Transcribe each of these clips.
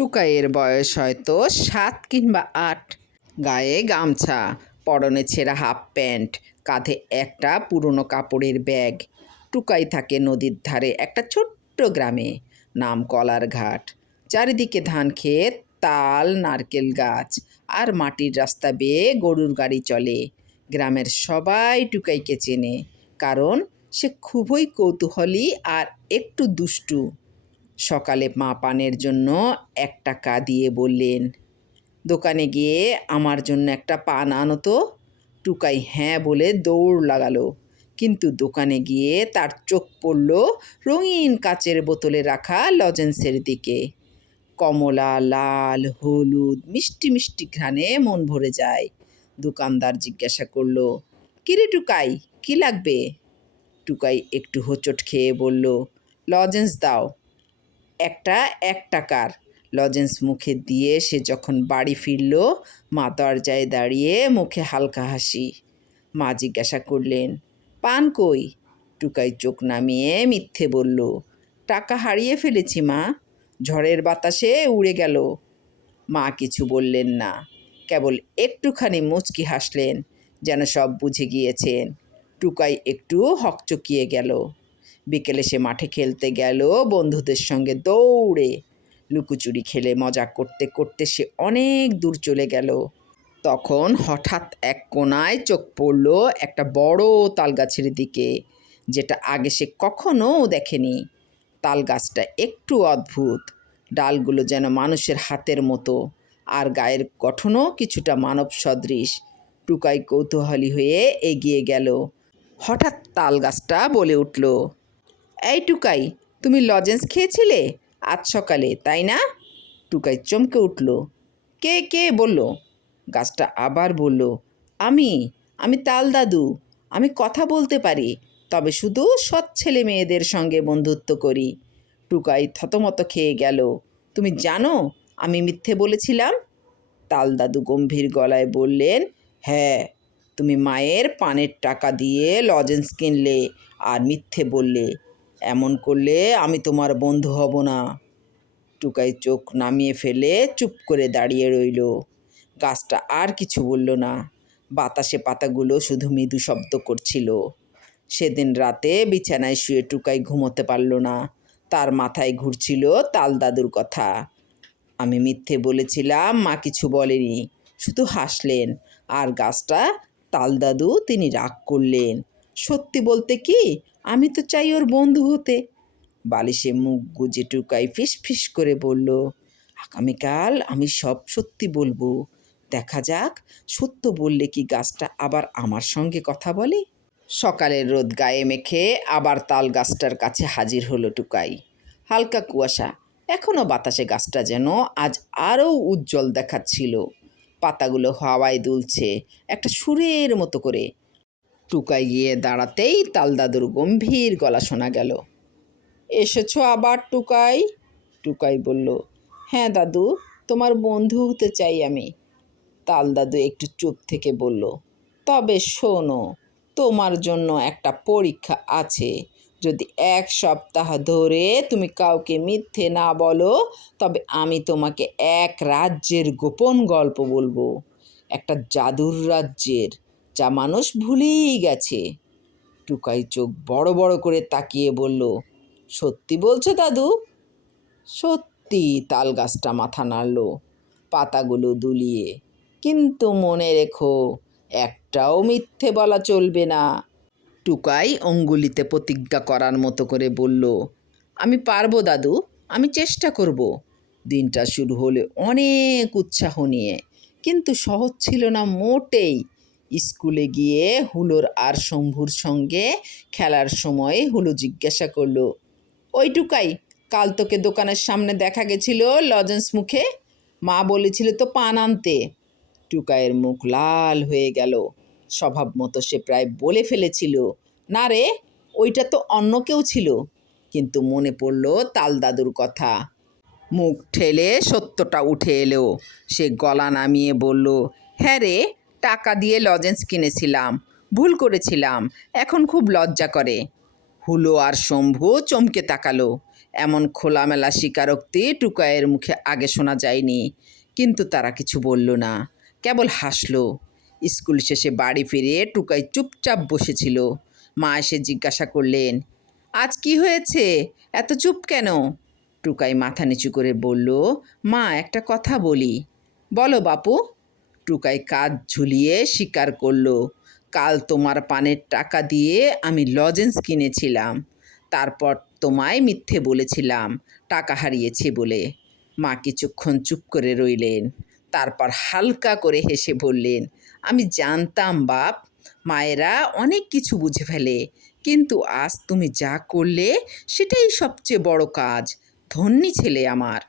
টুকাইয়ের বয়স হয়তো সাত কিংবা আট। গায়ে গামছা, পরনে ছেঁড়া হাফ প্যান্ট, কাঁধে একটা পুরনো কাপড়ের ব্যাগ। টুকাই থাকে নদীর ধারে একটা ছোট্ট গ্রামে, নাম কলার ঘাট। চারিদিকে ধান ক্ষেত, তাল, নারকেল গাছ আর মাটির রাস্তা বেয়ে গরুর গাড়ি চলে। গ্রামের সবাই টুকাইকে চেনে, কারণ সে খুবই কৌতূহলী আর একটু দুষ্টু। সকালে মা পানের জন্য এক টাকা দিয়ে বললেন, দোকানে গিয়ে আমার জন্য একটা পান আনো তো। টুকাই হ্যাঁ বলে দৌড় লাগালো। কিন্তু দোকানে গিয়ে তার চোখ পড়ল রঙিন কাচের বোতলে রাখা লজেন্সের দিকে। কমলা, লাল, হলুদ, মিষ্টি মিষ্টি ঘ্রাণে মন ভরে যায়। দোকানদার জিজ্ঞাসা করল, কিরে টুকাই, কি লাগবে? টুকাই একটু হোঁচট খেয়ে বলল, লজেন্স দাও। একটা এক টাকার লজেন্স মুখে দিয়ে সে যখন বাড়ি ফিরল, মা দরজায় দাঁড়িয়ে মুখে হালকা হাসি। মা জিজ্ঞাসা করলেন, পান কই? টুকাই চোখ নামিয়ে মিথ্যে বলল, টাকা হারিয়ে ফেলেছি মা। ঝড়ের বাতাসে উড়ে গেল। মা কিছু বললেন না। কেবল একটুখানি মুচকি হাসলেন, যেন সব বুঝে গিয়েছেন। টুকাই একটু হকচকিয়ে গেল। বিকেলে সে মাঠে খেলতে গেল। বন্ধুদের সঙ্গে দৌড়ে লুকোচুরি খেলে মজা করতে করতে সে অনেক দূর চলে গেল। তখন হঠাৎ এক কোনায় চোখ পড়ল একটা বড় তাল গাছের দিকে, যেটা আগে সে কখনো দেখেনি। তাল গাছটা একটু অদ্ভুত, ডালগুলো যেন মানুষের হাতের মতো, আর গায়ের গঠনও কিছুটা মানব সদৃশ। টুকাই কৌতূহলী হয়ে এগিয়ে গেল। হঠাৎ তাল গাছটা বলে উঠল এই টুকাই তুমি লজেন্স খেয়েছিলে? আজ সকালে, তাই না? টুকাই চমকে উঠল। কে কে? বলল। গাছটা আবার বলল, আমি আমি তাল দাদু, আমি কথা বলতে পারি, তবে শুধু সৎ ছেলে মেয়েদের সঙ্গে বন্ধুত্ব করি। টুকাই থতমত খেয়ে গেল। তুমি জানো, আমি মিথ্যে বলেছিলাম? তাল দাদু গম্ভীর গলায় বললেন হ্যাঁ তুমি মায়ের পানের টাকা দিয়ে লজেন্স কিনলে আর মিথ্যে বললে। এমন করলে আমি তোমার বন্ধু হব না। টুকাই চোখ নামিয়ে ফেলে চুপ করে দাঁড়িয়ে রইল। গাছটা আর কিছু বলল না। বাতাসে পাতাগুলো শুধু মৃদু শব্দ করছিল। সেদিন রাতে বিছানায় শুয়ে টুকাই ঘুমোতে পারল না। তার মাথায় ঘুরছিল তাল দাদুর কথা। আমি মিথ্যে বলেছিলাম, মা কিছু বলেনি। শুধু হাসলেন। আর গাছটা তাল দাদু তিনি রাগ করলেন। সত্যি বলতে কি? আমি তো চাই ওর বন্ধু হতে। বালিশে মুখ গুজে টুকাই ফিস ফিস করে বলল, আগামীকাল আমি সব সত্যি বলব। দেখা যাক, সত্য বললে কি গাছটা আবার আমার সঙ্গে কথা বলে? সকালের রোদ গায়ে মেখে আবার তাল গাছটার কাছে হাজির হলো টুকাই। হালকা কুয়াশা। এখনও বাতাসে গাছটা যেন আজ আরও উজ্জ্বল দেখাচ্ছিল। পাতাগুলো হাওয়ায় দুলছে, একটা সুরের মতো করে। টুকাই গিয়ে দাঁড়াতেই তালদাদুর গম্ভীর গলা শোনা গেল। এসেছ আবার টুকাই? টুকাই বলল হ্যাঁ দাদু, তোমার বন্ধু হতে চাই আমি। তাল দাদু একটু চুপ থেকে বলল, তবে শোনো, তোমার জন্য একটা পরীক্ষা আছে। যদি এক সপ্তাহ ধরে তুমি কাউকে মিথ্যে না বলো, তবে আমি তোমাকে এক রাজ্যের গোপন গল্প বলব। একটা জাদুর রাজ্যের যা মানুষ ভুলেই গেছে। টুকাই চোখ বড় বড় করে তাকিয়ে বলল, সত্যি বলছো দাদু? সত্যি তাল গাছটা মাথা নাড়ল, পাতাগুলো দুলিয়ে, কিন্তু মনে রেখো, একটাও মিথ্যে বলা চলবে না। টুকাই অঙ্গুলিতে প্রতিজ্ঞা করার মতো করে বলল, আমি পারব দাদু, আমি চেষ্টা করব। দিনটা শুরু হলে অনেক উৎসাহ নিয়ে, কিন্তু সহজ ছিল না মোটেই। স্কুলে গিয়ে হুলোর আর শম্ভুর সঙ্গে খেলার সময় হুলো জিজ্ঞাসা করল, ওইটুকাই, কাল তোকে দোকানের সামনে দেখা গেছিল লজেন্স মুখে? মা বলেছিল তো পান আনতে। টুকাইয়ের মুখ লাল হয়ে গেল। স্বভাব মতো সে প্রায় বলে ফেলেছিল, না রে, ওইটা তো অন্য কেউ ছিল। কিন্তু মনে পড়ল তাল দাদুর কথা। মুখ ঠেলে সত্যটা উঠে এলো। সে গলা নামিয়ে বলল হ্যাঁ রে টাকা দিয়ে লজেন্স কিনেছিলাম। ভুল করেছিলাম। এখন খুব লজ্জা করে। হুলো আর শম্ভু চমকে তাকালো। এমন খোলামেলা স্বীকারোক্তি টুকাইয়ের মুখে আগে শোনা যায়নি। কিন্তু তারা কিছু বলল না। কেবল হাসলো। স্কুল শেষে বাড়ি ফিরে টুকাই চুপচাপ বসেছিল। মা এসে জিজ্ঞাসা করলেন, আজ কি হয়েছে? এত চুপ কেন? টুকাই মাথা নিচু করে বলল, মা, একটা কথা বলি। বলো বাপু। টুকাই কাজ ঝুলিয়ে স্বীকার করল। কাল তোমার পানের টাকা দিয়ে আমি লজেন্স কিনেছিলাম। তারপর তোমায় মিথ্যে বলেছিলাম, টাকা হারিয়েছে বলে। মা কিছুক্ষণ চুপ করে রইলেন। তারপর হালকা করে হেসে বললেন, আমি জানতাম বাপ, মায়েরা অনেক কিছু বুঝে ফেলে। কিন্তু আজ তুমি যা করলে সেটাই সবচেয়ে বড় কাজ। ধন্যী ছেলে আমার।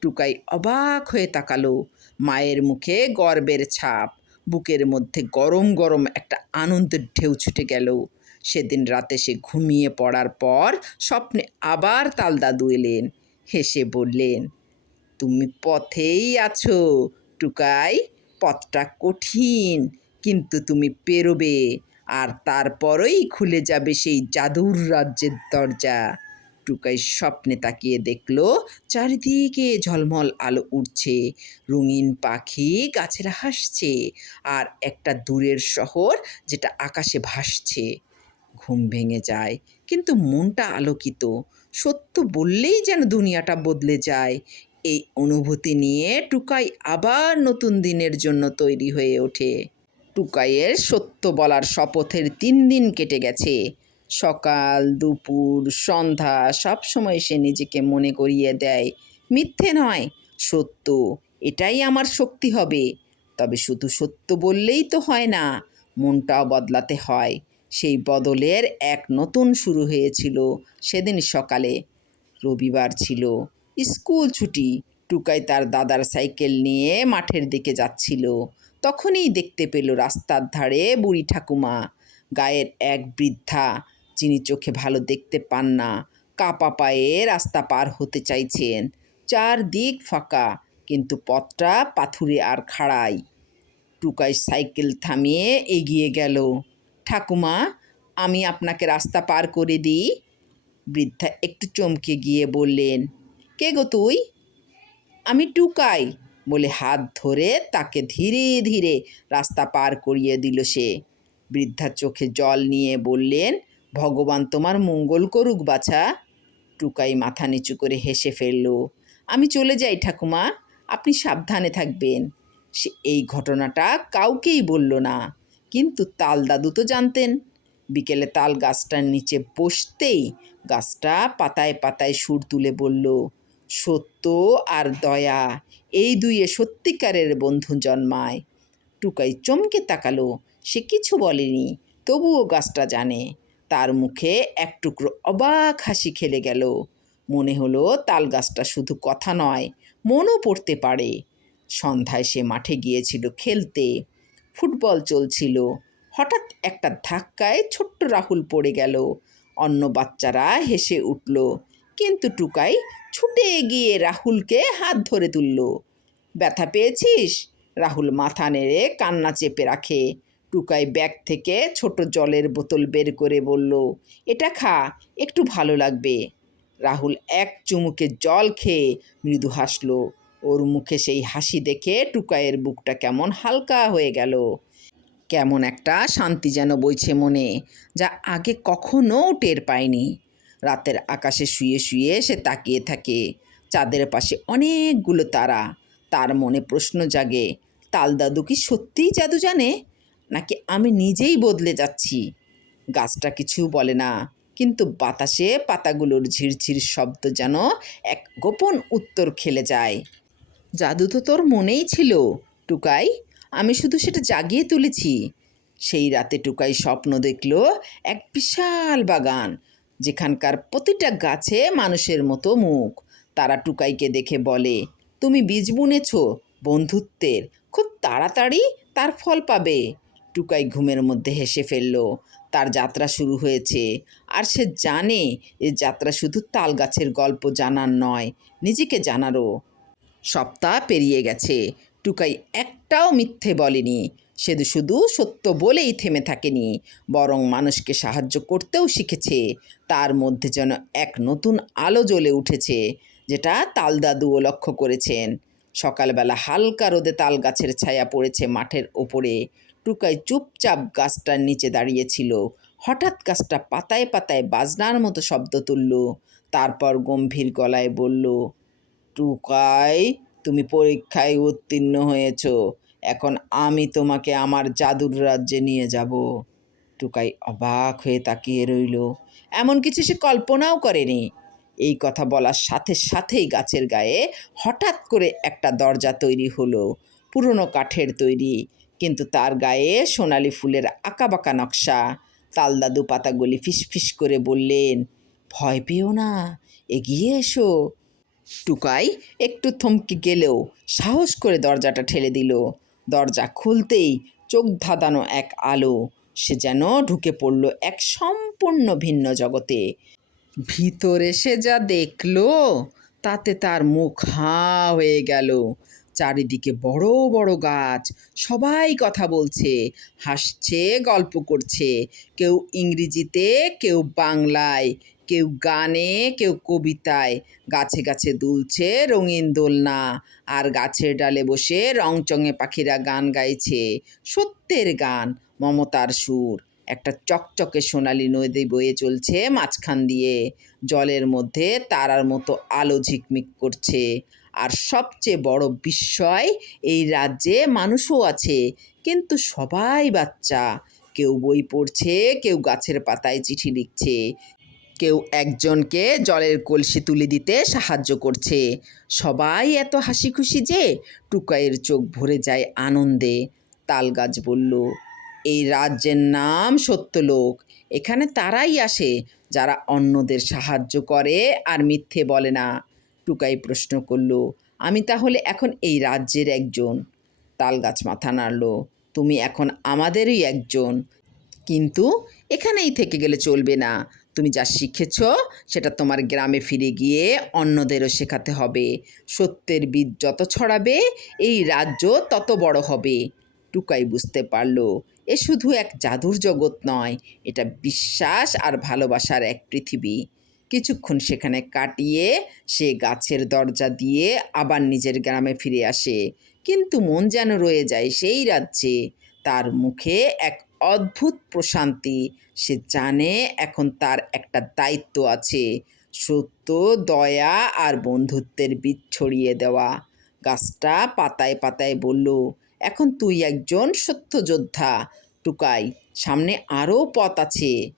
টুকাই অবাক হয়ে তাকালো। মায়ের মুখে গর্বের ছাপ। বুকের মধ্যে গরম গরম একটা আনন্দের ঢেউ ছুটে গেল। সেদিন রাতে সে ঘুমিয়ে পড়ার পর স্বপ্নে আবার তাল দাদু এলেন। হেসে বললেন, তুমি পথেই আছো, টুকাই। পথটা কঠিন, কিন্তু তুমি পেরোবে। আর তারপরই খুলে যাবে সেই জাদুর রাজ্যের দরজা। টুকাই স্বপ্নে তাকিয়ে দেখল, চারিদিকে ঝলমল আলো উঠছে রঙিন পাখি গাছেরা হাসছে আর একটা দূরের শহর যেটা আকাশে ভাসছে। ঘুম ভেঙে যায়, কিন্তু মনটা আলোকিত। সত্য বললেই যেন দুনিয়াটা বদলে যায়। এই অনুভূতি নিয়ে টুকাই আবার নতুন দিনের জন্য তৈরি হয়ে ওঠে। টুকাইয়ের সত্য বলার শপথের তিন দিন কেটে গেছে। সকাল, দুপুর, সন্ধ্যা সব সময় সে নিজেকে মনে করিয়ে দেয়। মিথ্যে নয়, সত্য, এটাই আমার শক্তি হবে। তবে শুধু সত্য বললেই তো হয় না, মনটাও বদলাতে হয়। সেই বদলের এক নতুন শুরু হয়েছিল সেদিন সকালে। রবিবার ছিল, স্কুল ছুটি, টুকাই তার দাদার সাইকেল নিয়ে মাঠের দিকে যাচ্ছিল। তখনই দেখতে পেল রাস্তার ধারে বুড়ি ঠাকুমা, গায়ের এক বৃদ্ধা যিনি চোখে ভালো দেখতে পান না, কাপা পায়ে রাস্তা পার হতে চাইছেন। চারদিক ফাঁকা, কিন্তু পথটা পাথুরে আর খাড়াই। টুকাই সাইকেল থামিয়ে এগিয়ে গেল। ঠাকুমা, আমি আপনাকে রাস্তা পার করে দিই। বৃদ্ধা একটু চমকে গিয়ে বললেন, কে গো তুই? আমি টুকাই, বলে হাত ধরে তাকে ধীরে ধীরে রাস্তা পার করিয়ে দিল সে। বৃদ্ধা চোখে জল নিয়ে বললেন ভগবান তোমার মঙ্গল করুক, বাছা। টুকাই মাথা নিচু করে হেসে ফেলল, আমি চলে যাই ঠাকুমা, আপনি সাবধানে থাকবেন। সে এই ঘটনাটা কাউকেই বলল না, কিন্তু তাল দাদু তো জানতেন। বিকেলে তাল গাছটার নিচে বসতেই গাছটা পাতায় পাতায় সুর তুলে বলল, সত্য আর দয়া, এই দুইয়ে সত্যিকারের বন্ধু জন্মায়। টুকাই চমকে তাকালো, সে কিছু বলেনি, তবুও গাছটা জানে। তার মুখে এক টুকরো অবাক হাসি খেলে গেল। মনে হলো তাল গাছটা শুধু কথা নয়, মনও পড়তে পারে। সন্ধ্যায় সে মাঠে গিয়েছিল খেলতে। ফুটবল চলছিল। হঠাৎ একটা ধাক্কায় ছোট্ট রাহুল পড়ে গেল। অন্য বাচ্চারা হেসে উঠল। কিন্তু টুকাই ছুটে গিয়ে রাহুলকে হাত ধরে তুলল। ব্যথা পেয়েছিস? রাহুল মাথা নেড়ে কান্না চেপে রাখে। টুকাই ব্যাগ থেকে ছোট জলের বোতল বের করে বলল, এটা খা, একটু ভালো লাগবে। রাহুল এক চুমুকে জল খেয়ে মৃদু হাসলো। ওর মুখে সেই হাসি দেখে টুকাইয়ের বুকটা কেমন হালকা হয়ে গেল। কেমন একটা শান্তি যেন বইছে মনে, যা আগে কখনো টের পায়নি। রাতের আকাশে শুয়ে শুয়ে সে তাকিয়ে থাকে। চাঁদের পাশে অনেকগুলো তারা। তার মনে প্রশ্ন জাগে তাল দাদু কি সত্যিই জাদু জানে? নাকি আমি নিজেই বদলে যাচ্ছি? গাছটা কিছু বলে না, কিন্তু বাতাসে পাতাগুলোর ঝিরঝির শব্দ যেন এক গোপন উত্তর খেলে যায়। জাদু তো তোর মনেই ছিল, টুকাই। আমি শুধু সেটা জাগিয়ে তুলেছি। সেই রাতে টুকাই স্বপ্ন দেখল এক বিশাল বাগান, যেখানকার প্রতিটা গাছে মানুষের মতো মুখ। তারা টুকাইকে দেখে বলে, তুমি বীজ বুনেছ, বন্ধুত্বের। খুব তাড়াতাড়ি তার ফল পাবে। টুকাই ঘুমের মধ্যে হেসে ফেলল, তার যাত্রা শুরু হয়েছে। আর সে জানে এ যাত্রা শুধু তাল গাছের গল্প জানার নয়, নিজেকে জানারও। সপ্তাহ পেরিয়ে গেছে, টুকাই একটাও মিথ্যে বলেনি। সে শুধু সত্য বলেই থেমে থাকেনি, বরং মানুষকে সাহায্য করতেও শিখেছে। তার মধ্যে যেন এক নতুন আলো জ্বলে উঠেছে, যেটা তালদাদুও লক্ষ্য করেছেন। সকালবেলা হালকা রোদে তাল গাছের ছায়া পড়েছে মাঠের ওপরে। টুকাই চুপচাপ গাছটার নিচে দাঁড়িয়েছিল হঠাৎ গাছটা পাতায় পাতায় বাজনার মতো শব্দ তুলল। তারপর গম্ভীর গলায় বলল, টুকাই, তুমি পরীক্ষায় উত্তীর্ণ হয়েছ। এখন আমি তোমাকে আমার জাদুর রাজ্যে নিয়ে যাব টুকাই অবাক হয়ে তাকিয়ে রইল। এমন কিছু সে কল্পনাও করেনি। এই কথা বলার সাথে সাথেই গাছের গায়ে হঠাৎ করে একটা দরজা তৈরি হলো। পুরনো কাঠের তৈরি। কিন্তু তার গায়ে সোনালি ফুলের আঁকাবাঁকা নকশা। তালদাদু পাতাগুলি ফিসফিস করে বললেন, ভয় পেও না, এগিয়ে এসো। টুকাই একটু থমকে গেলেও সাহস করে দরজাটা ঠেলে দিল। দরজা খুলতেই চোখ ধাঁধানো এক আলো, সে যেন ঢুকে পড়ল এক সম্পূর্ণ ভিন্ন জগতে। ভিতরে সে যা দেখল, তাতে তার মুখ হাঁ হয়ে গেল। চারিদিকে বড় বড় গাছ। সবাই কথা বলছে, হাসছে, গল্প করছে। কেউ ইংরেজিতে, কেউ বাংলায়, কেউ গানে, কেউ কবিতায়। গাছে গাছে দুলছে রঙিন দোলনা আর গাছের ডালে বসে রংচঙে পাখিরা গান গাইছে। সত্যের গান, মমতার সুর। একটা চকচকে সোনালি নদী বয়ে চলছে মাঝখান দিয়ে। জলের মধ্যে তারার মতো আলো ঝিকমিক করছে। আর সবচেয়ে বড় বিস্ময়, এই রাজ্যে মানুষও আছে, কিন্তু সবাই বাচ্চা। কেউ বই পড়ছে, কেউ গাছের পাতায় চিঠি লিখছে। কেউ একজনকে জলের কলসি তুলে দিতে সাহায্য করছে। সবাই এত হাসি খুশি যে টুকাইয়ের চোখ ভরে যায় আনন্দে। তালগাছ বলল, এই রাজ্যের নাম সত্যলোক। এখানে তারাই আসে, যারা অন্যদের সাহায্য করে আর মিথ্যে বলে না। টুকাই প্রশ্ন করল, আমি তাহলে এখন এই রাজ্যের একজন? তালগাছ মাথা নাড়ল, তুমি এখন আমাদেরই একজন। কিন্তু এখানেই থেকে গেলে চলবে না। তুমি যা শিখেছ, সেটা তোমার গ্রামে ফিরে গিয়ে অন্যদেরও শেখাতে হবে। সত্যের বীজ যত ছড়াবে, এই রাজ্য তত বড় হবে। টুকাই বুঝতে পারল, এ শুধু এক জাদুর জগৎ নয়, এটা বিশ্বাস আর ভালোবাসার এক পৃথিবী। কিছুক্ষণ সেখানে কাটিয়ে সে গাছের দরজা দিয়ে আবার নিজের গ্রামে ফিরে আসে। কিন্তু মন যেন রয়ে যায় সেই রাজ্যে। তার মুখে এক অদ্ভুত প্রশান্তি। সে জানে এখন তার একটা দায়িত্ব আছে। সত্য, দয়া আর বন্ধুত্বের বীজ ছড়িয়ে দেওয়া। গাছটা পাতায় পাতায় বলল, এখন তুই একজন সত্য যোদ্ধা। টুকাই, সামনে আরও পথ আছে।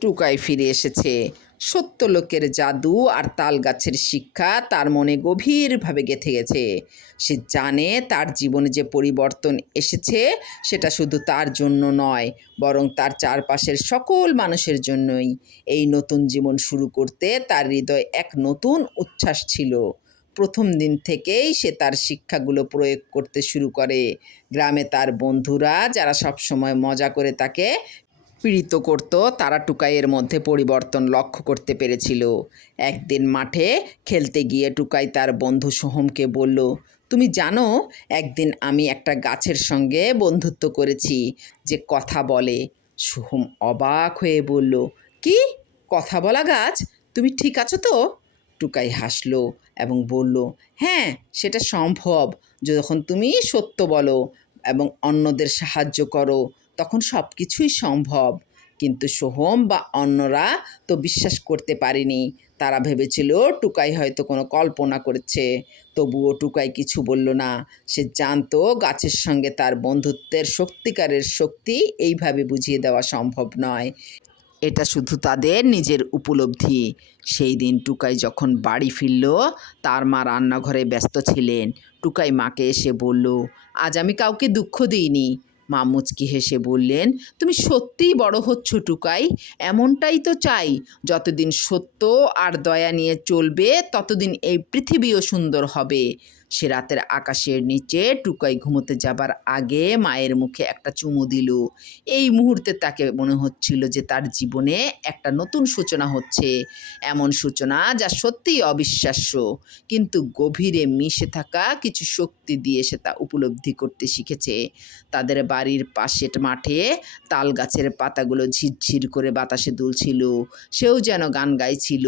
টুকাই ফিরে এসেছে। সত্য লোকের জাদু আর তাল গাছের শিক্ষা তার মনে গভীরভাবে গেঁথে গেছে। সে জানে তার জীবনে যে পরিবর্তন এসেছে, সেটা শুধু তার জন্য নয়, বরং তার চারপাশের সকল মানুষের জন্যই। এই নতুন জীবন শুরু করতে তার হৃদয়ে এক নতুন উচ্ছ্বাস ছিল। প্রথম দিন থেকেই সে তার শিক্ষাগুলো প্রয়োগ করতে শুরু করে। গ্রামে তার বন্ধুরা, যারা সবসময় মজা করে তাকে পীড়িত করত, তারা টুকাইয়ের মধ্যে পরিবর্তন লক্ষ্য করতে পেরেছিল। একদিন মাঠে খেলতে গিয়ে টুকাই তার বন্ধু সোহমকে বলল, তুমি জানো, একদিন আমি একটা গাছের সঙ্গে বন্ধুত্ব করেছি, যে কথা বলে। সোহম অবাক হয়ে বলল, কি? কথা বলা গাছ? তুমি ঠিক আছো তো? টুকাই হাসলো এবং বলল হ্যাঁ সেটা সম্ভব। যখন তুমি সত্য বলো এবং অন্যদের সাহায্য করো তখন সব কিছুই সম্ভব। কিন্তু সোহম বা অন্যরা তো বিশ্বাস করতে পারেনি। তারা ভেবেছিল টুকাই হয়তো কোনো কল্পনা করেছে। তবুও টুকাই কিছু বলল না। সে জানতো গাছের সঙ্গে তার বন্ধুত্বের সত্যিকারের শক্তি এইভাবে বুঝিয়ে দেওয়া সম্ভব নয়। এটা শুধু তাদের নিজের উপলব্ধি। সেই দিন টুকাই যখন বাড়ি ফিরল, তার মা রান্নাঘরে ব্যস্ত ছিলেন। টুকাই মাকে এসে বলল, আজ আমি কাউকে দুঃখ দিইনি। মা মুচকি হেসে বললেন, তুমি সত্যিই বড় হচ্ছ টুকাই, এমনটাই তো চাই। যতদিন সত্য আর দয়া নিয়ে চলবে, ততদিন এই পৃথিবীও সুন্দর হবে। সে রাতের আকাশের নিচে টুকাই ঘুমোতে যাবার আগে মায়ের মুখে একটা চুমু দিল। এই মুহূর্তে তাকে মনে হচ্ছিল যে তার জীবনে একটা নতুন সূচনা হচ্ছে। এমন সূচনা যা সত্যিই অবিশ্বাস্য, কিন্তু গভীরে মিশে থাকা কিছু শক্তি দিয়ে সে তা উপলব্ধি করতে শিখেছে। তাদের বাড়ির পাশের মাঠে তাল গাছের পাতাগুলো ঝিরঝির করে বাতাসে দুলছিল। সেও যেন গান গাইছিল।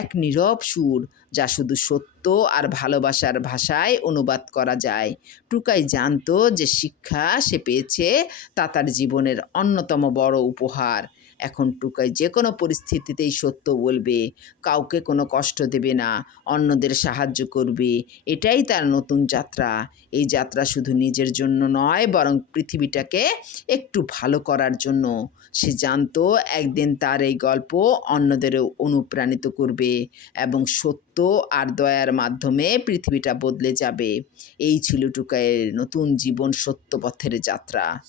এক নীরব সুর যা শুধু সত্য আর ভালোবাসার ভাষায় অনুবাদ করা যায়। টুকাই জানতো যে শিক্ষা সে পেয়েছে তা তার জীবনের অন্যতম বড় উপহার। এখন টুকাই যে কোনো পরিস্থিতিতেই সত্য বলবে। কাউকে কোনো কষ্ট দেবে না, অন্যদের সাহায্য করবে। এটাই তার নতুন যাত্রা। এই যাত্রা শুধু নিজের জন্য নয়, বরং পৃথিবীটাকে একটু ভালো করার জন্য। সে জানতো একদিন তার এই গল্প অন্যদেরও অনুপ্রাণিত করবে এবং সত্য আর দয়ার মাধ্যমে পৃথিবীটা বদলে যাবে। এই ছিল টুকাইয়ের নতুন জীবন সত্য পথের যাত্রা।